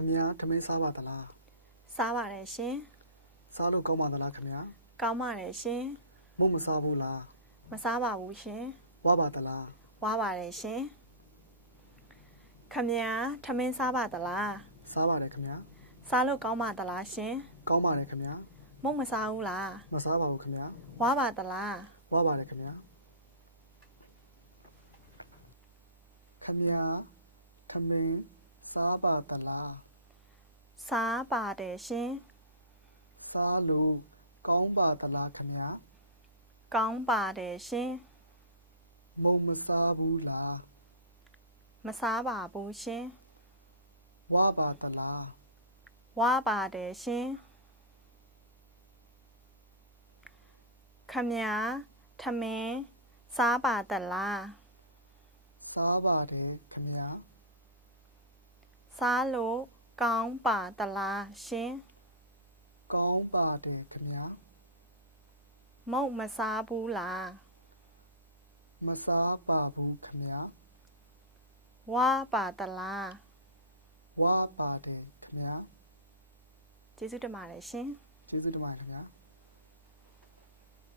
ခမည်းထမင်းစားပါသလားစားပါတယ်ရှင်စားလို့ကောင်းပါသလားခမည်းကောင်းပါတယ်ရှင်မုတ်မစားဘူးလားမစားပါဘူးရှင်ဝါပါသလားဝါပါတယ်ရှင်ခမညာထမင်းစားပါသလားစားပါတယ်ခမည်းစားလို့ကောင်းပါသလားရှင်ကောင်းပါတယ်ခမည်းမုတ်မစားဘူးလားမစားပါဘူးခမည်းဝါပါသလားဝါပါတယ်ခမည်းခမည်းထမင်းစားပါသလား စားပါတယ်ရှင်စားလို့ကောင်းပါသလားခမည်းကောင်းပါတယ်ရှင်မုတ်မစားဘူးလားမစားပါဘူးရှင်ဝါပါသလားဝါပါတယ်ရှင်ခမညာထမင်းစားပါသလားစားပါတယ်ခမည်းစားလို့ ကောင်းပါသလားရှင်ကောင်းပါတယ်ခမည်းမုတ်မစားဘူးလားမစားပါဘူးခမည်းဝါပါသလားဝါပါတယ်ခမည်းကျေးဇူးတင်ပါတယ်ရှင်ကျေးဇူးတင်ပါတယ်ခင်ဗျာ